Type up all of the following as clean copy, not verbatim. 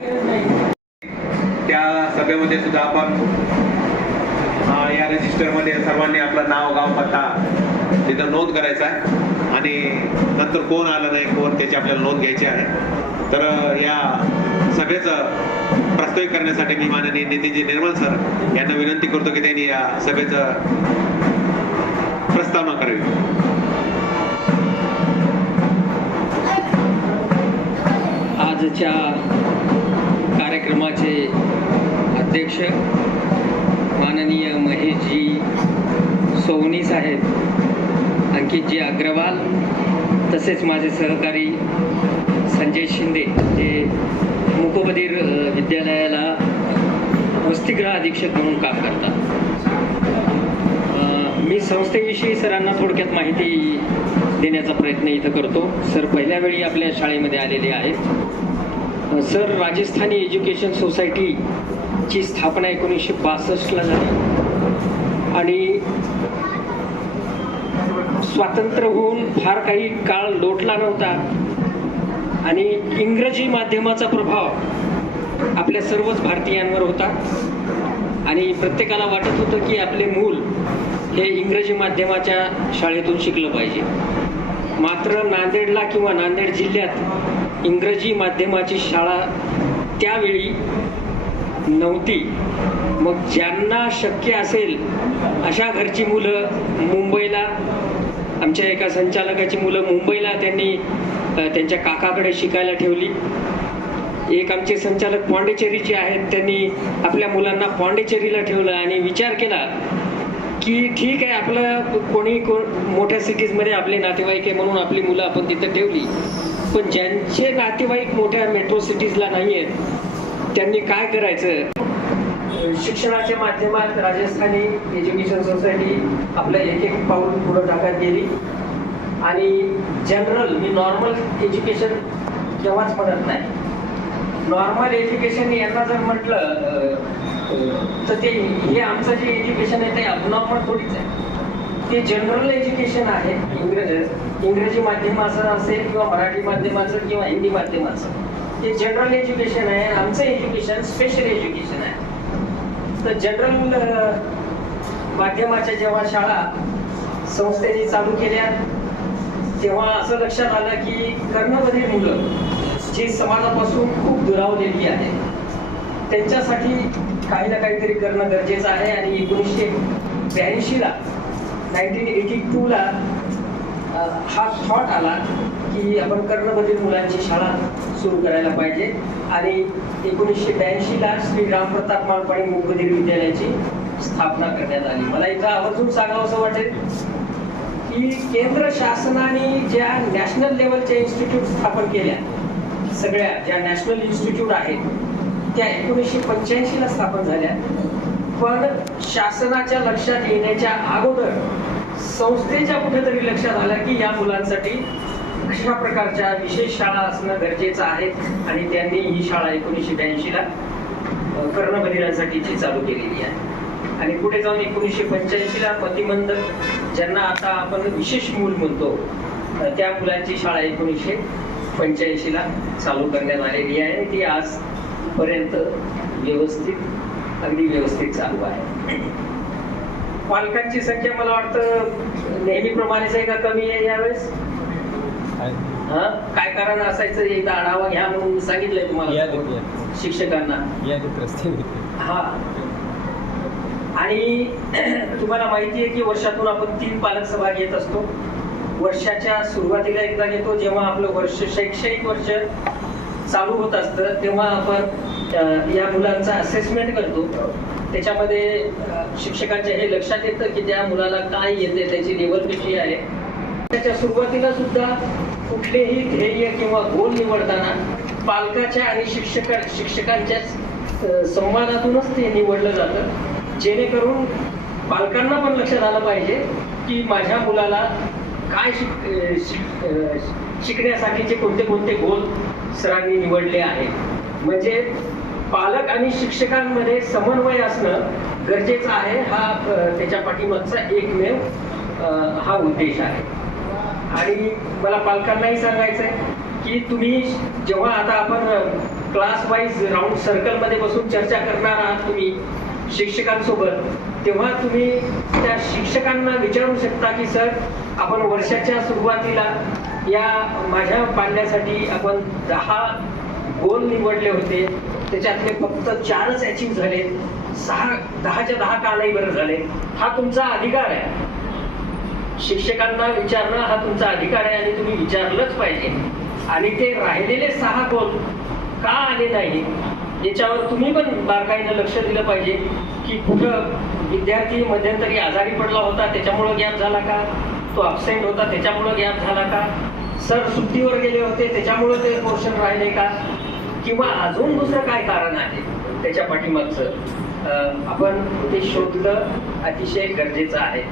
त्या सभेमध्ये सुद्धा आपण या रजिस्टरमध्ये सर्वांनी आपलं नाव, गाव, पत्ता तिथं नोंद करायचा आहे आणि नंतर कोण आलं नाही, कोण त्याची आपल्याला नोंद घ्यायची आहे. तर या सभेचं प्रास्ताविक करण्यासाठी मी माननीय नितीनजी निर्मल सर यांना विनंती करतो की त्यांनी या सभेचं प्रस्तावना करावी. आजच्या कार्यक्रमाचे अध्यक्ष माननीय महेशजी सोवनी साहेब, अंकितजी अग्रवाल, तसेच माझे सहकारी संजय शिंदे जे मुकोबधीर विद्यालयाला वसतिगृह अधीक्षक म्हणून काम करतात. मी संस्थेविषयी सरांना थोडक्यात माहिती देण्याचा प्रयत्न इथं करतो. सर पहिल्या वेळी आपल्या शाळेमध्ये आलेले आहेत. सर राजस्थानी एज्युकेशन सोसायटीची स्थापना 1962ला झाली आणि स्वातंत्र्य होऊन फार काही काळ लोटला नव्हता आणि इंग्रजी माध्यमाचा प्रभाव आपल्या सर्वच भारतीयांवर होता आणि प्रत्येकाला वाटत होतं की आपले मूल हे इंग्रजी माध्यमाच्या शाळेतून शिकलं पाहिजे. मात्र नांदेडला किंवा नांदेड जिल्ह्यात इंग्रजी माध्यमाची शाळा त्यावेळी नव्हती. मग ज्यांना शक्य असेल अशा घरची मुलं मुंबईला, आमच्या एका संचालकाची मुलं मुंबईला त्यांनी त्यांच्या काकाकडे शिकायला ठेवली. एक आमचे संचालक पॉंडिचेरीचे आहेत, त्यांनी आपल्या मुलांना पॉंडिचेरीला ठेवलं आणि विचार केला की ठीक आहे, आपलं मोठ्या सिटीजमध्ये आपले नातेवाईक आहे म्हणून आपली मुलं आपण तिथं ठेवली, पण ज्यांचे नातेवाईक मोठ्या मेट्रो सिटीजला नाही आहेत त्यांनी काय करायचं. शिक्षणाच्या माध्यमात राजस्थानी एज्युकेशन सोसायटी आपलं एक एक पाऊल पुढे टाकत गेली आणि जनरल, मी नॉर्मल एज्युकेशन केव्हाच म्हणत नाही. नॉर्मल एज्युकेशन यांना जर म्हटलं तर ते हे आमचं जे एज्युकेशन आहे ते अबनॉर्मल थोडीच आहे. ते जनरल एज्युकेशन आहे. इंग्रजी माध्यमाचं असेल किंवा मराठी माध्यमाचं किंवा हिंदी माध्यमाचं, ते जनरल एज्युकेशन आहे. आमचं एज्युकेशन स्पेशल एज्युकेशन आहे. तर जनरल माध्यमाच्या जेव्हा शाळा संस्थेने चालू केल्या तेव्हा असं लक्षात आलं की कर्णबधिर मुलं जी समाजापासून खूप दुरावलेली आहेत त्यांच्यासाठी काही ना काहीतरी करणं गरजेचं आहे. आणि 1982ला 1982ला हा थॉट आला की आपण कर्णबधिर मुलांची शाळा सुरू करायला पाहिजे आणि 1982ला श्री रामप्रताप मालपाणी मुकबधीर विद्यालयाची स्थापना करण्यात आली. मला इथं आवर्जून सांगावं असं वाटेल की केंद्र शासनाने ज्या नॅशनल लेवलच्या इन्स्टिट्यूट स्थापन केल्या, सगळ्या ज्या नॅशनल इन्स्टिट्यूट आहेत त्या 1985ला स्थापन झाल्या, पण शासनाच्या लक्षात येण्याच्या अगोदर संस्थेच्या कुठेतरी लक्षात आलं की या मुलांसाठी अशा प्रकारच्या विशेष शाळा असणं गरजेचं आहे आणि त्यांनी ही शाळा 1982ला कर्णबधिरांसाठीची चालू केलेली आहे. आणि पुढे जाऊन 1985ला मतिमंद, ज्यांना आता आपण विशेष मूल म्हणतो, त्या मुलांची शाळा 1985ला चालू करण्यात आलेली आहे. ती आजपर्यंत अगदी व्यवस्थित चालू आहे. पालकांची संख्या मला वाटतं नेहमीप्रमाणेच आहे का कमी आहे यावेळेस? काय कारण असायचं एकदा आढावा घ्या म्हणून सांगितलंय तुम्हाला शिक्षकांना. हा, आणि तुम्हाला माहिती आहे की वर्षातून आपण 3 पालक सभा घेत असतो. वर्षाच्या सुरुवातीला एकदा घेतो जेव्हा आपलं शैक्षणिक वर्ष चालू होत असतं, तेव्हा आपण या मुलांचा असेसमेंट करतो. त्याच्यामध्ये शिक्षकांच्या हे लक्षात येतं की त्या मुलाला काय येते, त्याची लेवल कशी आहे. त्याच्या सुरुवातीला सुद्धा कुठलेही ध्येय किंवा गोल निवडताना पालकाच्या आणि शिक्षकांच्या संवादातूनच ते निवडलं जातं, जेणेकरून पालकांना पण लक्षात आलं पाहिजे की माझ्या मुलाला काय शिकण्यासाठीचे कोणते कोणते गोल सरांनी निवडले आहेत. म्हणजे पालक आणि शिक्षकांमध्ये समन्वय असणं गरजेचं आहे. हा त्याच्या पाठीमागचा एकमेव हा उद्देश आहे. आणि मला पालकांनाही सांगायचं आहे की तुम्ही जेव्हा आता आपण क्लास वाईज राऊंड सर्कलमध्ये बसून चर्चा करणार आहात तुम्ही शिक्षकांसोबत, तेव्हा तुम्ही त्या शिक्षकांना विचारू शकता की सर, आपण वर्षाच्या सुरुवातीला या माझ्या पाल्यासाठी आपण 10 गोल निवडले होते, त्याच्यातले फक्त 4च अचीव्ह झाले, 10च्या 10 का नाही बरं झाले. हा तुमचा अधिकार आहे. शिक्षकांना विचारणं हा तुमचा अधिकार आहे आणि तुम्ही विचारलंच पाहिजे. आणि ते राहिलेले 6 गोल का आले नाही याच्यावर तुम्ही पण बारकाईनं लक्ष दिलं पाहिजे की कुठं विद्यार्थी मध्यंतरी आजारी पडला होता त्याच्यामुळं गॅप झाला का, तो अब्सेंट होता त्याच्यामुळं गॅप झाला का, सर सुट्टीवर गेले होते त्याच्यामुळं ते पोर्शन राहिले का, किंवा अजून दुसरं काय कारण आहे त्याच्या पाठीमागचं, आपण ते शोधलं अतिशय गरजेचं आहे.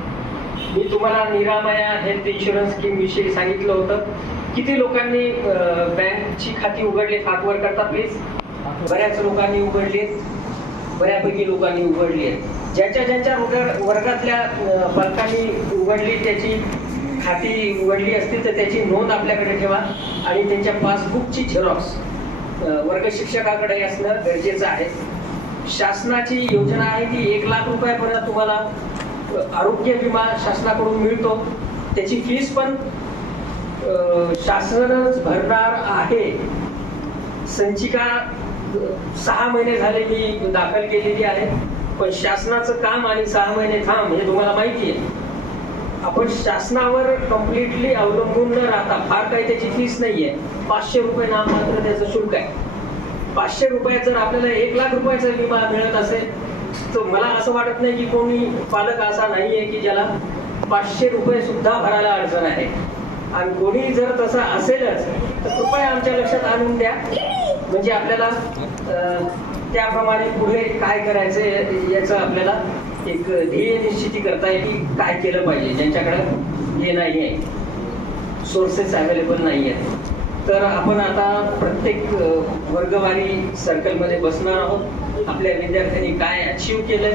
मी तुम्हाला निरामया हेल्थ इन्शुरन्स स्कीम विषयी सांगितलं होतं. किती लोकांनी बँकची खाती उघडली, हात वर करता प्लीज. बऱ्याच लोकांनी उघडली, बऱ्यापैकी लोकांनी उघडली आहेत. ज्यांच्या वर्गातल्या पालकांनी उघडली, त्याची खाती उघडली असतील तर त्याची नोंद आपल्याकडे ठेवा आणि त्यांच्या पासबुकची झेरॉक्स वर्ग शिक्षकाकडे असणं गरजेचं आहे. शासनाची योजना आहे ती 1 लाख रुपयापर्यंत तुम्हाला आरोग्य विमा शासनाकडून मिळतो. त्याची फीस पण शासनच भरणार आहे. संचिका 6 महिने झाले मी दाखल केलेली आहे, पण शासनाचं काम आणि 6 महिने थांब म्हणजे तुम्हाला माहिती आहे. आपण शासनावर कम्प्लिटली अवलंबून न राहता, फार काही त्याची फीस नाहीये, 500 रुपये नाममात्र त्याचं शुल्क आहे. 500 रुपयात जर आपल्याला 1 लाख रुपयाचा विमा मिळत असेल तर मला असं वाटत नाही की कोणी पालक असा नाहीये की ज्याला 500 रुपये सुद्धा भरायला अडचण आहे. आणि कोणी जर तसं असेलच तर कृपया आमच्या लक्षात आणून द्या, म्हणजे आपल्याला त्याप्रमाणे पुढे काय करायचं याचं आपल्याला एक ध्येय निश्चिती करता येईल की काय केलं पाहिजे. ज्यांच्याकडे हे नाही आहे, सोर्सेस अवेलेबल नाही आहेत, तर आपण आता प्रत्येक वर्गवारी सर्कलमध्ये बसणार आहोत. आपल्या विद्यार्थ्यांनी काय अचीव केलंय,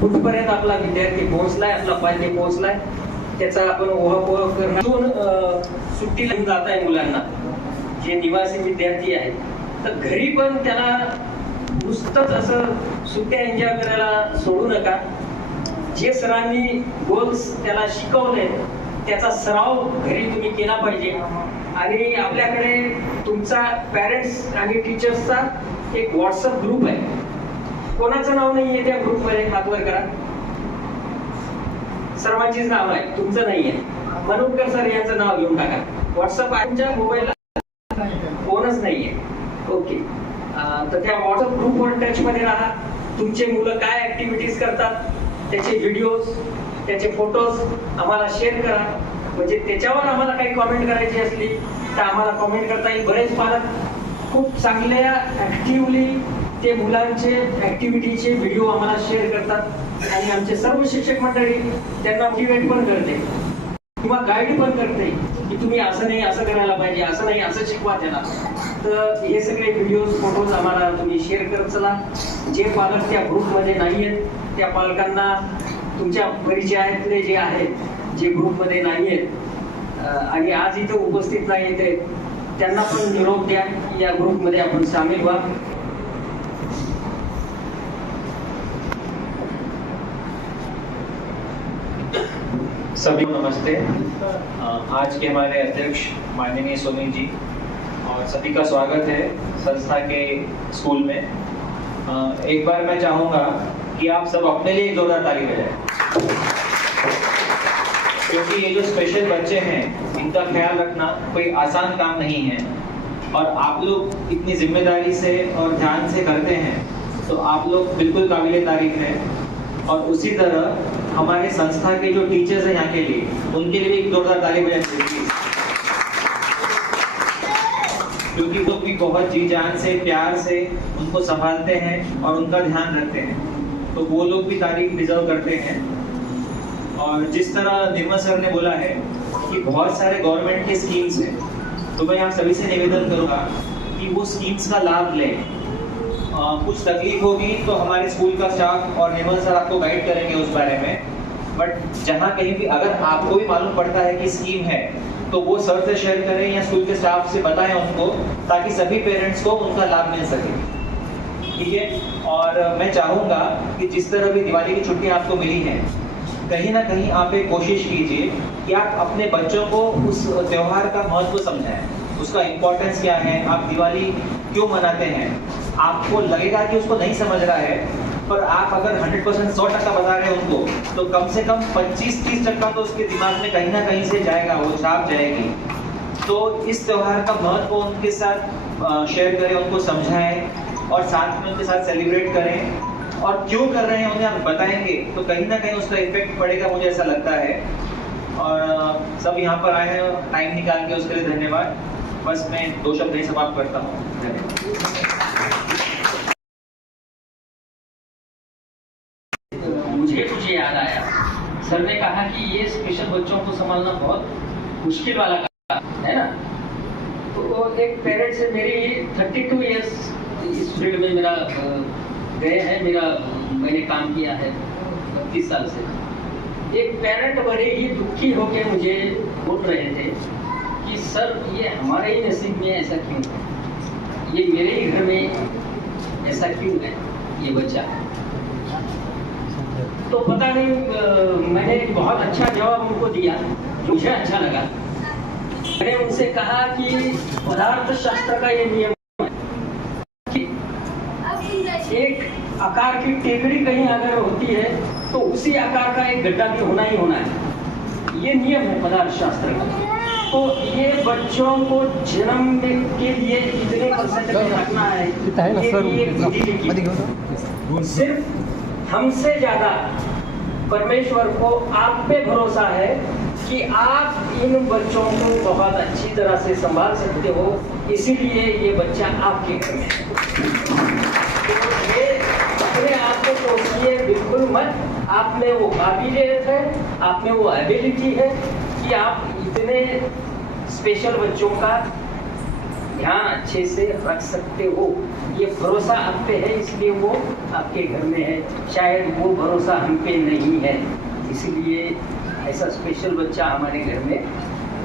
कुठपर्यंत आपला विद्यार्थी पोहोचलाय, आपला पाल्य पोहोचलाय, त्याचा आपण ओहापोह करणार. सुट्टीला जात आहे मुलांना, जे निवासी विद्यार्थी आहेत, तर घरी पण त्याला नुसतंच असं सुट्ट्या एन्जॉय करायला सोडू नका. जे सरांनी गोल्स त्याला शिकवले त्याचा सराव घरी तुम्ही केला पाहिजे. आणि आपल्याकडे तुमचा पॅरेंट्स आणि टीचर्सचा एक व्हॉट्सअप ग्रुप आहे. कोणाचं नाव नाही आहे त्या ग्रुपमध्ये, हात वर करा. सर्वांचीच नाव आहे, तुमचं नाही आहे. मनोकर सर यांचं नाव घेऊन टाका. व्हॉट्सअप आहे तुमच्या मोबाईलला, फोनच नाहीये. ओके, तर त्या व्हॉट्सअप ग्रुपवर टच मध्ये राहा. तुमचे मुलं काय ऍक्टिव्हिटीज करतात त्याचे व्हिडिओज, त्याचे फोटोज आम्हाला शेअर करा. म्हणजे त्याच्यावर आम्हाला काही कॉमेंट करायची असली तर आम्हाला कॉमेंट करता येईल. बरेच पालक खूप चांगल्या ऍक्टिव्हली ते मुलांचे ऍक्टिव्हिटीचे व्हिडिओ आम्हाला शेअर करतात आणि आमचे सर्व शिक्षक मंडळी त्यांना मोटिवेट पण करते किंवा गाईड पण करते की तुम्ही असं नाही असं करायला पाहिजे, असं नाही असं शिकवा त्याला. तर हे सगळे व्हिडिओज फोटोज आम्हाला तुम्ही शेअर करत चला. जे पालक त्या ग्रुपमध्ये नाही आहेत त्या पालकांना, तुमच्या परिचयातले जे आहेत जे ग्रुपमध्ये नाही आहेत आणि आज इथं उपस्थित नाही आहेत त्यांना पण निरोप द्या. या ग्रुपमध्ये आपण सामील व्हा. सभी को नमस्ते। आज के हमारे अध्यक्ष माननीय सोनी जी और सभी का स्वागत है संस्था के स्कूल में। एक बार मैं चाहूँगा कि आप सब अपने लिए एक जोरदार ताली बजाएं, क्योंकि ये जो स्पेशल बच्चे हैं इनका ख्याल रखना कोई आसान काम नहीं है और आप लोग इतनी जिम्मेदारी से और ध्यान से करते हैं, तो आप लोग बिल्कुल काबिले तारीफ हैं। और उसी तरह हमारे संस्था के जो टीचर्स हैं यहाँ के लिए, उनके लिए एक जोरदार ताली बजाएं प्लीज, क्योंकि वो भी बहुत जी जान से प्यार से उनको संभालते हैं और उनका ध्यान रखते हैं, तो वो लोग भी तारीफ डिजर्व करते हैं। और जिस तरह निर्मल सर ने बोला है कि बहुत सारे गवर्नमेंट के स्कीम्स हैं, तो मैं आप सभी से निवेदन करूँगा कि वो स्कीम्स का लाभ लें। कुछ तकलीफ होगी तो हमारे स्कूल का स्टाफ और निर्मल सर आपको गाइड करेंगे उस बारे में, बट जहाँ कहीं भी अगर आपको भी मालूम पड़ता है कि स्कीम है तो वो सर से शेयर करें या स्कूल के स्टाफ से बताएं उनको, ताकि सभी पेरेंट्स को उनका लाभ मिल सके। ठीक है, और मैं चाहूँगा कि जिस तरह भी दिवाली की छुट्टी आपको मिली है, कहीं ना कहीं आप एक कोशिश कीजिए कि आप अपने बच्चों को उस त्योहार का महत्व समझाएं, उसका इम्पोर्टेंस क्या है, आप दिवाली क्यों मनाते हैं। आपको लगेगा कि उसको नहीं समझ रहा है, पर आप अगर 100% 100% बता रहे हैं उनको, तो कम से कम 25-30% तो उसके दिमाग में कहीं ना कहीं से जाएगा, वो छाप जाएगी। तो इस त्योहार का महत्व उनके साथ शेयर करें, उनको समझाएं और साथ में उनके साथ सेलिब्रेट करें, और क्यों कर रहे हैं उन्हें आप बताएंगे तो कहीं ना कहीं उसका इफेक्ट पड़ेगा, मुझे ऐसा लगता है। और सब यहाँ पर आए हैं टाइम निकाल के, उसके लिए धन्यवाद। बस मैं 2 शब्द नहीं समाप्त करता हूँ। मुझे कुछ याद आया, सर ने कहा कि ये स्पेशल बच्चों को संभालना बहुत मुश्किल वाला काम है ना। तो एक पेरेंट से मेरी 32 इयर्स इस फील्ड में मेरा गए हैं, मैंने काम किया है 30 साल से। एक पेरेंट बड़े ही दुखी होकर मुझे बोल रहे थे कि सर ये हमारे ही नसीब में ऐसा क्यों है, ये मेरे ही घर में ऐसा क्यों है ये बच्चा। तो पता नहीं, मैंने बहुत अच्छा जवाब उनको दिया, मुझे अच्छा लगा। मैंने उनसे कहा कि पदार्थ शास्त्र का ये नियम है कि एक आकार की टेकड़ी कहीं अगर होती है तो उसी आकार का एक गड्ढा भी होना ही होना है, ये नियम है पदार्थ शास्त्र का। तो ये बच्चों को जन्म के लिए इतने परसेंट में रखना है, ये विधि लिखी। सिर्फ हमसे ज्यादा परमेश्वर को आप पे भरोसा है कि आप इन बच्चों को बहुत अच्छी तरह से संभाल सकते हो, इसीलिए ये बच्चा आपके घर में है। तो ये अपने आप को सोचिए बिल्कुल मत, आप में वो काबिलियत है, आप में वो एबिलिटी है कि आप इतने स्पेशल बच्चों का ध्यान अच्छे से रख सकते हो। ये भरोसा आप पे है, इसलिए वो आपके घर में है। शायद वो भरोसा हम पे नहीं है, इसलिए ऐसा स्पेशल बच्चा हमारे घर में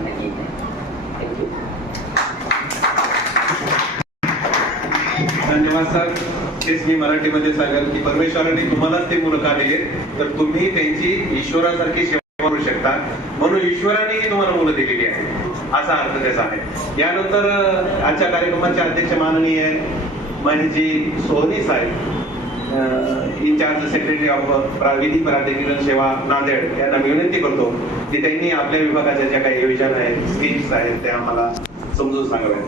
नहीं है। Thank you. धन्यवाद सर। तेच मी मराठीमध्ये सांगेल की परमेश्वराने तुम्हालाच ते मुलं का दिले, तर तुम्ही त्यांची ईश्वरासारखी सेवा करू शकता, म्हणून ईश्वरानेही तुम्हाला मुलं दिलेली आहे, असा अर्थ त्याचा आहे। यानंतर आजच्या कार्यक्रमाचे अध्यक्ष माननीय माननीय सोहनी साहेब, इनचार्ज सेक्रेटरी ऑफ विधी प्राधिकरण सेवा नांदेड, यांना विनंती करतो की त्यांनी आपल्या विभागाच्या ज्या काही योजना आहेत, स्कीम्स आहेत, त्या आम्हाला समजून सांगाव्यात।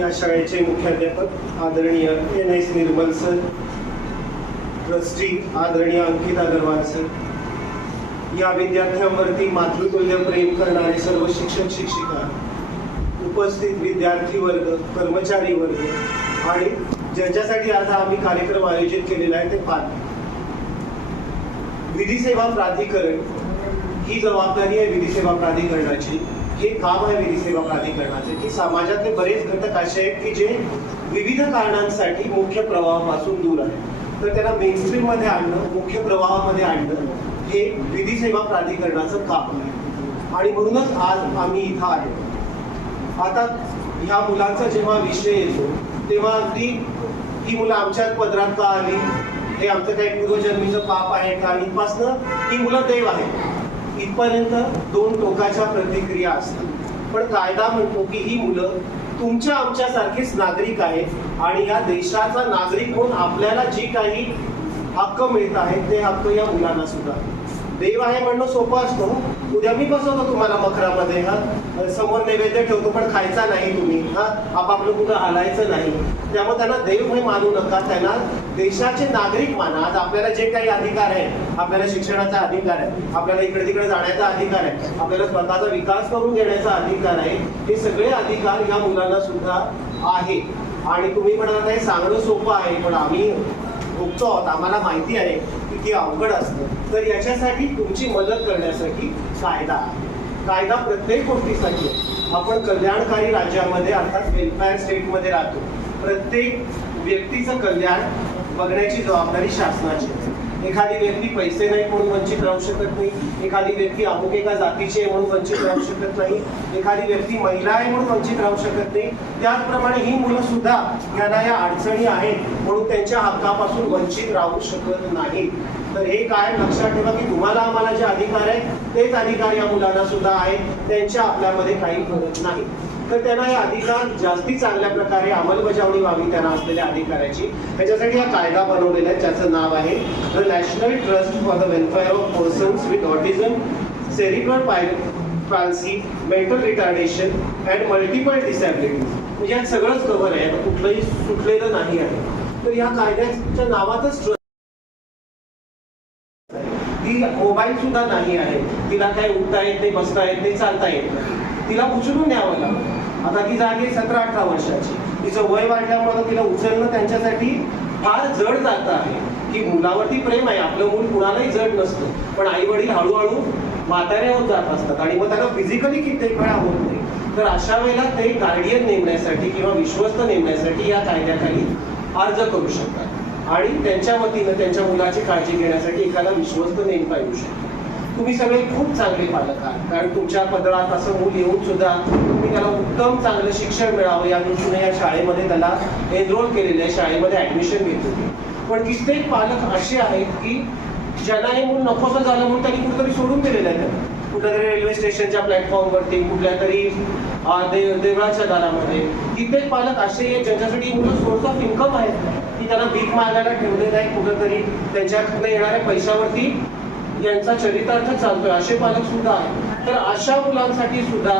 या शाळेचे मुख्याध्यापक आदरणीय NS निर्मल सर, ट्रस्टी आदरणीय अंकित अग्रवाल सर, या विद्यार्थ्यांवरती मातृतुल्य प्रेम करणारे सर्व शिक्षक शिक्षिका, उपस्थित विद्यार्थी वर्ग, कर्मचारी वर्ग आणि ज्यांच्यासाठी आज आम्ही कार्यक्रम आयोजित केलेला आहे ते पालक। विधी सेवा प्राधिकरण ही जबाबदारी आहे विधी सेवा प्राधिकरणाची, हे काम आहे विधी सेवा प्राधिकरणाचे की समाजातले बरेच घटक असे आहेत की जे विविध कारणांसाठी मुख्य प्रवाहापासून दूर आहेत, तर त्यांना मेनस्ट्रीम मध्ये आणणं, मुख्य प्रवाहामध्ये आणणं हे विधी सेवा प्राधिकरणाचं काम आहे। आणि म्हणूनच आज आम्ही इथं आलो। आता ह्या मुलांचा जेव्हा विषय येतो तेव्हा अगदी ही मुलं आमच्याच पदरात का आली, हे आमचं काही पूर्वजन्मीचं पाप आहे का, इथपासनं ही मुलं देव आहेत इथपर्यंत 2 टोकाच्या प्रतिक्रिया असतात। पण कायदा म्हणतो की ही मुलं तुमच्या आमच्यासारखेच नागरिक आहेत आणि या देशाचा नागरिक म्हणून आपल्याला जी काही हक्क मिळत आहेत ते हक्क या मुलांना सुद्धा। देव आहे म्हणणं सोपं असतं, उद्या मी बसवतो तुम्हाला मकरामध्ये, समोर नैवेद्य ठेवतो पण खायचा नाही तुम्ही, आपापलं कुठं हलायचं नाही, त्यामुळे त्यांना देव हे मानू नका, त्यांना देशाचे नागरिक माना। आज आपल्याला जे काही अधिकार आहे, आपल्याला शिक्षणाचा अधिकार आहे, आपल्याला इकडे तिकडे जाण्याचा अधिकार आहे, आपल्याला स्वतःचा विकास करून घेण्याचा अधिकार आहे, हे सगळे अधिकार या मुलांना सुद्धा आहे। आणि तुम्ही म्हणाला हे सांगणं सोपं आहे, पण आम्ही भोगतो आहोत, आम्हाला माहिती आहे किती अवघड असतं। तर याच्यासाठी तुमची मदत करण्यासाठी कायदा आहे। कायदा प्रत्येक गोष्टीसाठी आपण कल्याणकारी राज्यामध्ये अर्थात वेलफेअर स्टेटमध्ये राहतो, प्रत्येक व्यक्तीचं कल्याण बघण्याची जबाबदारी शासनाची आहे। एखादी व्यक्ती पैसे नाही म्हणून वंचित राहू शकत नाही, एखादी व्यक्ती अमुक एका जातीची आहे म्हणून वंचित राहू शकत नाही, एखादी व्यक्ती महिला आहे म्हणून वंचित राहू शकत नाही. त्याचप्रमाणे ही मुलं सुद्धा यांना या अडचणी आहेत म्हणून त्यांच्या हक्कापासून वंचित राहू शकत नाही. तर हे काय लक्षात ठेवा की तुम्हाला आम्हाला जे अधिकार आहेत तेच अधिकार या मुलांना सुद्धा आहेत, त्यांच्या आपल्यामध्ये काही फरक नाही. तर त्यांना हे अधिकार जास्ती चांगल्या प्रकारे अंमलबजावणी व्हावी त्यांना असलेल्या अधिकाराची, त्याच्यासाठी हा कायदा बनवलेला आहे ज्याचं नाव आहे the national trust for the welfare of persons with autism, cerebral palsy, mental retardation and multiple disabilities. म्हणजे यात सगळंच कव्हर आहे, कुठलंही सुटलेलं नाही आहे. तर या कायद्याच्या नावातच ट्रस्ट, ती मोबाईल सुद्धा नाही आहे, तिला काही उठता येत नाही, बसता येत नाही, चालता येत नाही, तिला उचलून न्यावं लागतं. आता ती झाली 17-18 वर्षाची, तिचं वय वाढल्यामुळे तिला उचलणं त्यांच्यासाठी फार जड जात आहे. की मुलावरती प्रेम आहे, आपलं मूल कुणालाही जड नसतं, पण आई वडील हळूहळू म्हातारे होत जात असतात आणि मग त्यांना फिजिकली कित्येक वेळा होत नाही. तर अशा वेळेला ते गार्डियन नेमण्यासाठी किंवा विश्वस्त नेमण्यासाठी या कायद्याखाली अर्ज करू शकतात आणि त्यांच्या वतीनं त्यांच्या मुलाची काळजी घेण्यासाठी एखादा विश्वस्त नेमता येऊ शकतो. तुम्ही सगळे खूप चांगले पालक आहात, कारण तुमच्या पदरात असं मूल येऊन सुद्धा तुम्ही त्याला उत्तम चांगलं शिक्षण मिळावं या दृष्टीने या शाळेमध्ये त्याला एनरोल केलेलं आहे, शाळेमध्ये ऍडमिशन घेतलेली. पण कित्येक पालक असे आहेत की ज्यांना हे मूल नकोसं झालं म्हणून त्यांनी कुठेतरी सोडून दिलेलं आहे. त्यांना कुठेतरी रेल्वे स्टेशनच्या प्लॅटफॉर्मवरती, कुठल्या तरी देवळाच्या दारामध्ये. कित्येक पालक असे आहेत ज्यांच्यासाठी मुलं सोर्स ऑफ इन्कम आहेत की त्यांना भीक मागायला ठेवलेलं आहे, कुठेतरी त्यांच्याकडे येणाऱ्या पैशावरती यांचा चरितार्थ चालतोय, असे पालक सुद्धा आहेत. तर अशा मुलांसाठी सुद्धा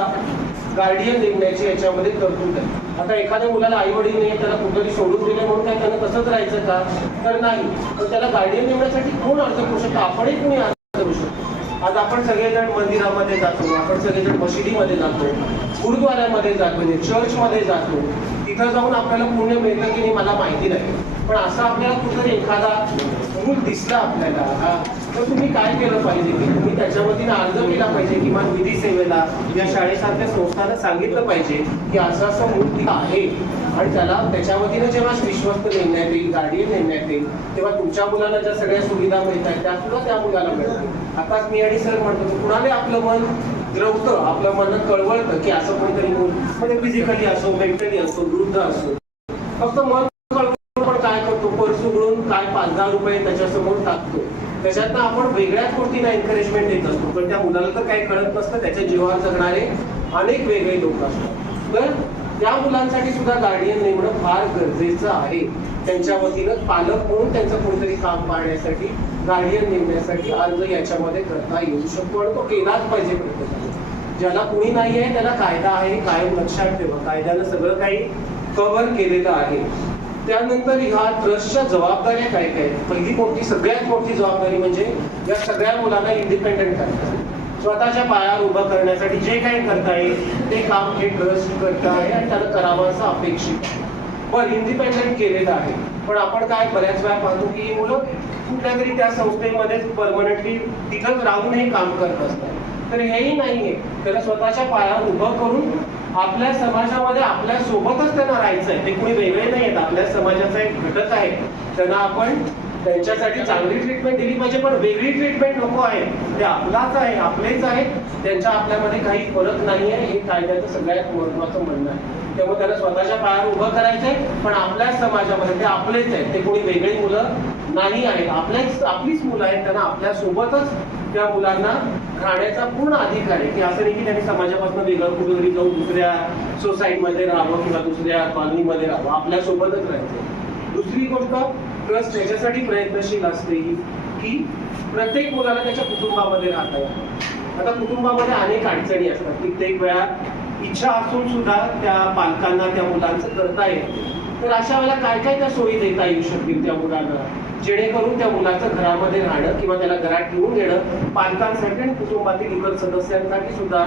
गार्डियन नेमण्याची याच्यामध्ये तरतूद आहे. आता एखाद्या मुलाला आई वडील नाही, त्याला कुठेतरी सोडून दिले म्हणून काय त्यानं तसंच राहायचं का? तर नाही. तर त्याला गार्डियन नेमण्यासाठी कोण अर्ज करू शकतो? आपणही कोणी अर्ज करू शकतो. आज आपण सगळेजण मंदिरामध्ये जातो, आपण सगळेजण मशिदीमध्ये जातो, गुरुद्वाऱ्यामध्ये जातो, चर्चमध्ये जातो. तिथं जाऊन आपल्याला पुण्य मिळतं की नाही मला माहिती नाही, पण असं आपल्याला कुठेतरी एखादा मूल दिसला आपल्याला, तर तुम्ही काय केलं पाहिजे की तुम्ही त्याच्या वतीनं अर्ज केला पाहिजे किंवा विधी सेवेला या शाळेसारख्या संस्थांना सांगितलं पाहिजे की असं असं मूल तिथं आहे आणि त्याला त्याच्या वतीनं जेव्हा विश्वस्त नेमण्यात येईल, गार्डियन नेमण्यात येईल, तेव्हा तुमच्या मुलाला ज्या सगळ्या सुविधा मिळतात त्या सुद्धा त्या मुलाला मिळतात. आताच मी आणि सर म्हणतो कुणाला आपलं मन द्रवतं, आपलं मन कळवळतं की असं कोणीतरी मूल म्हणजे फिजिकली असो, मेंटली असो, वृद्ध असो, फक्त मन कळवळून पण काय करतो, पर्स उघडून काय 5-10 रुपये त्याच्यासमोर टाकतो. त्याच्यातनं आपण वेगळ्याच गोष्टींना एनकरेजमेंट देत असतो, पण त्या मुलाला तर काही कळत नसतं. त्याच्या जीवावर जगणारे अनेक वेगळे लोक असतात. तर त्या मुलांसाठी सुद्धा गार्डियन नेमणं फार गरजेचं आहे. त्यांच्या वतीनं पालक म्हणून त्यांचं कोणतरी काम पाहण्यासाठी, गार्डियन नेमण्यासाठी अर्ज याच्यामध्ये करता येऊ शकतो आणि तो केलाच पाहिजे प्रत्येकाने. ज्याला कुणी नाही आहे त्याला कायदा आहे, कायम लक्षात ठेवा. कायद्यानं सगळं काही कव्हर केलेलं आहे. त्यानंतर ह्या ट्रस्टच्या जबाबदाऱ्या काय काय? पहिली मोठी, सगळ्यात मोठी जबाबदारी म्हणजे या सगळ्या मुलांना इंडिपेंडेंट करतात. स्वतःच्या पायावर उभं करण्यासाठी जे काही करता येईल ते काम हे ट्रस्ट करत आहे आणि त्याला करावं असं अपेक्षित आहे. पण इंडिपेंडेंट केलेलं आहे. पण आपण काय बऱ्याच वेळा पाहतो की ही मुलं कुठल्या तरी त्या संस्थेमध्येच परमनंटली तिथंच राहून हे काम करत असतात. तर हेही नाहीये. त्याला स्वतःच्या पायावर उभं करून आपल्या समाजामध्ये आपल्या सोबतच त्यांना राहायचं आहे. ते कोणी वेगळे नाही आहेत, आपल्या समाजाचा एक घटक आहे. त्यांना आपण त्यांच्यासाठी चांगली ट्रीटमेंट दिली पाहिजे, पण वेगळी ट्रीटमेंट नको आहे. ते आपलाच आहे, आपलेच आहेत, त्यांच्या आपल्यामध्ये काही फरक नाही आहे. हे कायद्याचं सगळ्यात महत्वाचं म्हणणं आहे. त्यामुळे त्याला स्वतःच्या पायावर उभं करायचंय, पण आपल्याच समाजामध्ये ते आपलेच आहेत. ते कोणी वेगळी मुलं नाही आहेत, आपलीच मुलं आहेत. त्यांना आपल्या सोबतच त्या मुलांना राहण्याचा पूर्ण अधिकार आहे. की असं नाही की त्यांनी समाजापासून वेगळं कुठेतरी जाऊन दुसऱ्या सोसायटीमध्ये राहावं किंवा दुसऱ्या कॉलनीमध्ये राहावं, आपल्या सोबतच राहायचं. दुसरी गोष्ट, ट्रस्ट याच्यासाठी प्रयत्नशील असते की प्रत्येक मुलाला त्याच्या कुटुंबामध्ये राहता येईल. आता कुटुंबामध्ये अनेक अडचणी असतात. कित्येक वेळा इच्छा असून सुद्धा त्या पालकांना त्या मुलांचं करता येते. तर अशा वेळेला काय काय त्या सोयी देता येऊ शकतील त्या मुलांना, जेणेकरून त्या मुलाचं घरामध्ये राहणं किंवा त्याला घरात ठेवून घेणं पालकांसाठी आणि कुटुंबातील इतर सदस्यांसाठी सुद्धा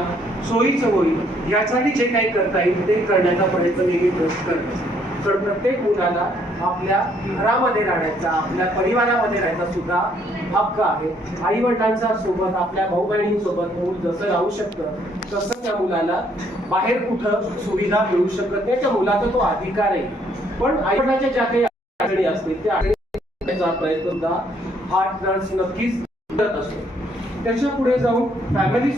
सोयीचं होईल. यासाठी जे काही करता येईल ते करण्याचा प्रयत्न नेहमी ट्रस्ट करत असतो. तर प्रत्येक मुलाला आपल्या घरामध्ये राहण्याचा, आपल्या परिवारामध्ये राहण्याचा सुद्धा हक्क आहे. आई वडिलांच्या सोबत, आपल्या भाऊ बहिणींसोबत मूल जसं राहू शकतं तसं त्या मुलाला बाहेर कुठं सुविधा मिळू शकत नाही. त्या मुलाचा तो अधिकार आहे. पण आई वडिलांच्या ज्या काही अडचणी असतील त्या अडचणीचा प्रयत्न सुद्धा हा ट्रस्ट नक्कीच करत असतो. त्याच्या पुढे जाऊन फॅमिली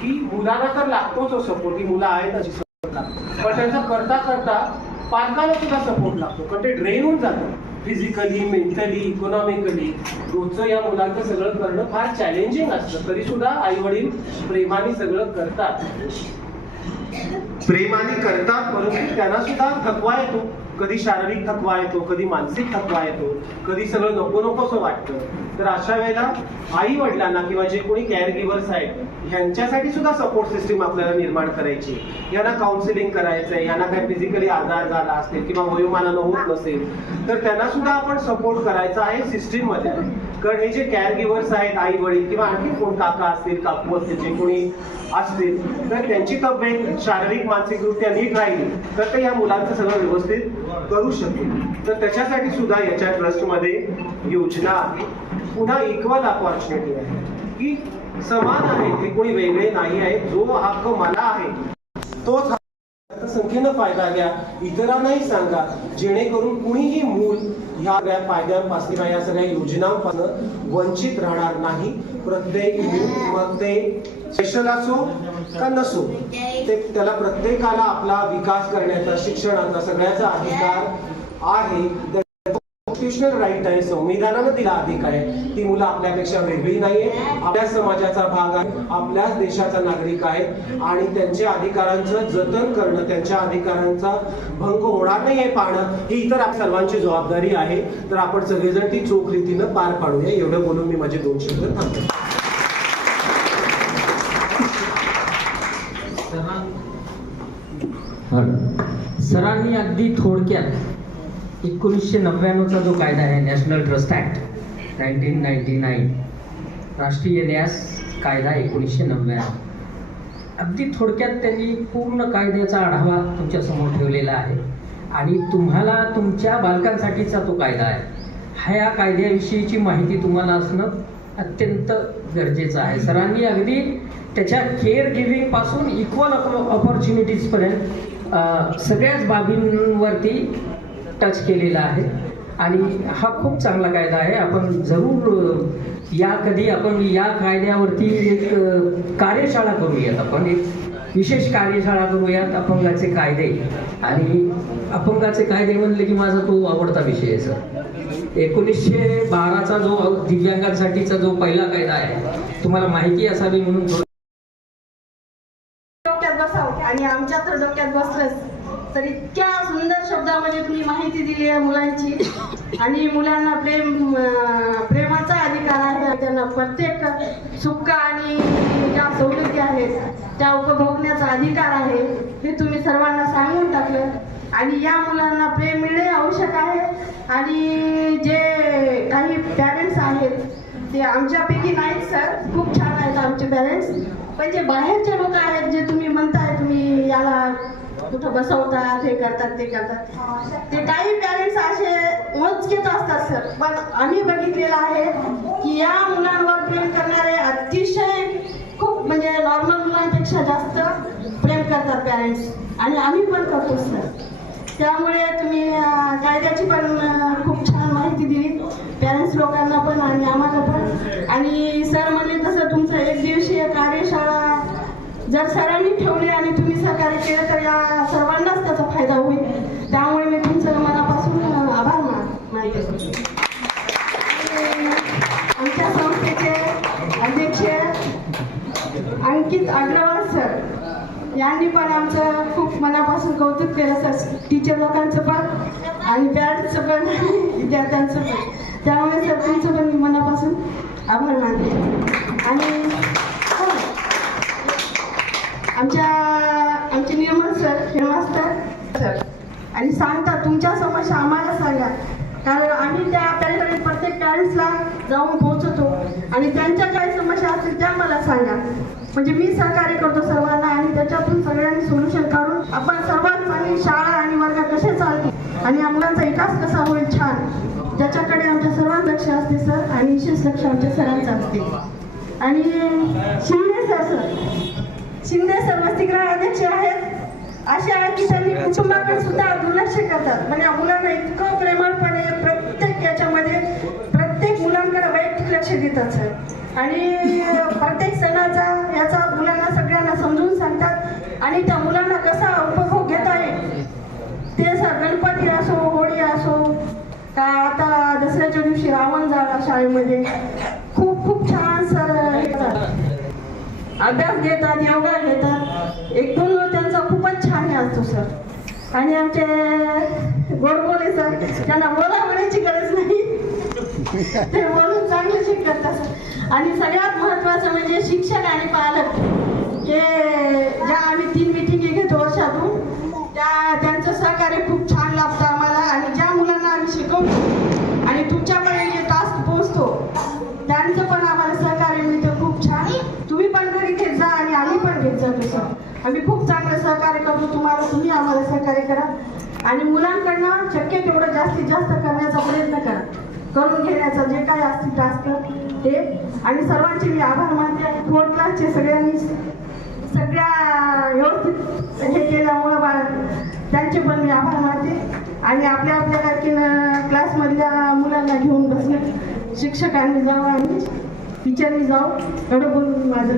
की मुलांना तर लागतोच सपोर्ट, ही मुलं आहेत अशी सपोर्ट लागतो, पण त्यांचा करता करता पालकाला सुद्धा सपोर्ट लागतो, कारण ते ड्रेन होऊन जातं फिजिकली, मेंटली, इकॉनॉमिकली. रोजचं या मुलांचं सगळं करणं फार चॅलेंजिंग असतं, तरी सुद्धा आई वडील प्रेमाने सगळं करतात, प्रेमाने करतात, परंतु त्यांना सुद्धा थकवा येतो. कधी शारीरिक थकवा येतो, कधी मानसिक थकवा येतो, कधी सगळं नको नकोसं वाटतं. तर अशा वेळेला आई वडिलांना किंवा जे कोणी केअर गिव्हर्स आहेत ह्यांच्यासाठी सुद्धा सपोर्ट सिस्टीम आपल्याला निर्माण करायची. यांना काउन्सिलिंग करायचंय, यांना काही फिजिकली आजार झाला असेल किंवा वयोमानानं होत नसेल तर त्यांना सुद्धा आपण सपोर्ट करायचा आहे सिस्टीम मध्ये. कारण हे जे केअर गिव्हर्स आहेत, आई वडील किंवा आणखी कोण काका असतील, काकू असतील, जे कोणी असतील, तर त्यांची तब्येत शारीरिक मानसिकरित्या नीट राहिली तर ते या मुलांचं सगळं व्यवस्थित करू शकतील. तर त्याच्यासाठी सुद्धा याच्या ट्रस्टमध्ये योजना आहे. पुन्हा इक्वल अपॉर्च्युनिटी आहे की समान आहे, ते कोणी वेगळे नाही आहे. जो हक्क मला आहे तोच संख्येनं फायदा घ्या, इतरांनाही सांगा, जेणेकरून कुणीही मूल ह्या सगळ्या फायद्यांपासून या सगळ्या योजनांपासून वंचित राहणार नाही. प्रत्येक मूल, मग ते स्पेशल असो का नसो, ते त्याला प्रत्येकाला आपला विकास करण्याचा, शिक्षणाचा सगळ्याचा अधिकार आहे. कॉन्स्टिट्युशनल राईट आहे, संविधानानं दिला अधिकार आहे. ती मुलं आपल्यापेक्षा वेगळी नाहीये, आपल्याच समाजाचा भाग आहे, आपल्याच देशाचा नागरिक आहेत आणि त्यांच्या अधिकारांचं जतन करणं, त्यांच्या अधिकारांचा भंग होणार नाही हे पाहणं ही इतर सर्वांची जबाबदारी आहे. तर आपण सगळेजण ती चोख रीतीनं पार पाडूया. एवढं बोलून मी माझे 2 शब्द थांबतो. सरांनी अगदी थोडक्यात 1999चा जो कायदा आहे, नॅशनल ट्रस्ट ॲक्ट 1999, राष्ट्रीय न्यास कायदा 1999, अगदी थोडक्यात त्यांनी पूर्ण कायद्याचा आढावा तुमच्या समोर ठेवलेला आहे आणि तुम्हाला तुमच्या बालकांसाठीचा तो कायदा आहे. ह्या कायद्याविषयीची माहिती तुम्हाला असणं अत्यंत गरजेचं आहे. सरांनी अगदी त्याच्या केअर गिव्हिंग पासून इक्वल अपॉर्च्युनिटीजपर्यंत सगळ्याच बाबींवरती टच केलेला आहे आणि हा खूप चांगला कायदा आहे. आपण जरूर कधी आपण या कायद्यावरती एक कार्यशाळा करूयात, आपण एक विशेष कार्यशाळा करूयात. अपंगाचे कायदे, आणि अपंगाचे कायदे म्हणले की माझा तो आवडता विषय आहे सर. 1912चा जो दिव्यांगांसाठीचा जो पहिला कायदा आहे, तुम्हाला माहिती असावी म्हणून डोक्यात बसावं आणि आमच्या तर डोक्यात बसलंच. तर इतक्या सुंदर शब्दामध्ये तुम्ही माहिती दिली आहे मुलांची, आणि मुलांना प्रेमाचा अधिकार आहे, त्यांना प्रत्येक सुख आणि ज्या सवलती आहेत त्या उपभोगण्याचा अधिकार आहे हे तुम्ही सर्वांना सांगून टाकलं. आणि या मुलांना प्रेम मिळणे आवश्यक आहे. आणि जे काही पॅरेंट्स आहेत ते आमच्यापैकी नाहीत सर, खूप छान आहेत आमचे पॅरेंट्स, पण जे बाहेरचे लोक आहेत, जे तुम्ही म्हणताय तुम्ही याला कुठं बसवतात, हे करतात ते करतात, ते काही पॅरेंट्स असे मोजकेच असतात सर. पण आम्ही बघितलेलं आहे की या मुलांवर प्रेम करणारे अतिशय खूप म्हणजे नॉर्मल मुलांपेक्षा जास्त प्रेम करतात पॅरेंट्स, आणि आम्ही पण करतो सर. त्यामुळे तुम्ही कायद्याची पण खूप छान माहिती दिली पॅरेंट्स लोकांना पण आणि आम्हाला पण. आणि सर म्हणले तसं तुमचं 1 दिवसीय कार्यशाळा जर सरांनी ठेवले आणि तुम्ही सहकार्य केलं तर या सर्वांनाच त्याचा फायदा होईल. त्यामुळे मी तुमचं मनापासून आभार मानते. आमच्या संस्थेचे अध्यक्ष अंकित अग्रवाल सर यांनी पण आमचं खूप मनापासून कौतुक केलं सर, टीचर लोकांचं पण आणि पॅरेंट्सचं पण, विद्यार्थ्यांचं पण. त्यामुळे सर तुमचं पण मी मनापासून आभार मानते. आणि आमचे निर्मल सर, हेडमास्टर सर, आणि सांगता तुमच्या समस्या आम्हाला सांगा, कारण आम्ही त्या प्रत्येक पॅरेंट्सला जाऊन पोहोचतो आणि त्यांच्या काही समस्या असतील त्या मला सांगा, म्हणजे मी सहकार्य करतो सर्वांना आणि त्याच्यातून सगळ्यांनी सोल्युशन काढून आपण सर्वात चांगली शाळा आणि वर्ग कसे चालतील आणि मुलांचा विकास कसा होईल छान, ज्याच्याकडे आमच्या सर्वांचं लक्ष असते सर, आणि विशेष लक्ष आमच्या सरांचं असते. आणि शिंदे सर वसतिगृह अध्यक्ष आहेत, असे आहेत की त्यांनी कुटुंबाकडे सुद्धा दुर्लक्ष करतात. म्हणजे मुलांना इतकं प्रेमळपणे प्रत्येक याच्यामध्ये प्रत्येक मुलांकडे वैयक्तिक लक्ष देतात सर आणि प्रत्येक सणाचा याचा मुलांना सगळ्यांना समजून सांगतात आणि त्या मुलांना कसा उपभोग घेता येईल ते सर गणपती असो होळी असो का आता दसऱ्याच्या दिवशी रावण झाला शाळेमध्ये खूप खूप छान सर अभ्यास घेतात योगा घेतात एकूण त्यांचा खूपच छान असतो सर आणि आमचे गोडबोले सर त्यांना बोला म्हणायची गरज नाही ते बोलून चांगले शिकतात सर आणि सगळ्यात महत्त्वाचं म्हणजे शिक्षक आणि पालक हे ज्या आम्ही 3 मिटिंगी घेतो वर्षातून त्यांचं सहकार्य खूप छान लाभतं आम्हाला आणि ज्या मुलांना आम्ही शिकवतो आणि तुमच्यापर्यंत जे टास्क पोहोचतो त्यांचं पण आम्हाला सहकार्य मिळतं खूप छान तुम्ही पण घरी घेत जा आणि आम्ही पण घेत जातो सर आम्ही खूप चांगलं सहकार्य करतो तुम्हाला तुम्ही आम्हाला सहकार्य करा आणि मुलांकडनं शक्य तेवढं जास्तीत जास्त करण्याचा प्रयत्न करा करून घेण्याचं जे काय असतील टास्क ते आणि सर्वांचे मी आभार मानते 4th क्लासचे सगळ्यांनी सगळ्या व्यवस्थित हे केल्यामुळं त्यांचे पण मी आभार मानते आणि आपल्या क्लासमधल्या मुलांना घेऊन बसले शिक्षकांनी जावं आणि टीचरनी जावं एवढं बोलून माझं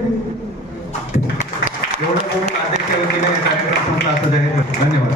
एवढं बोलून अध्यक्ष वतीने कार्यक्रम संपला असं धन्यवाद.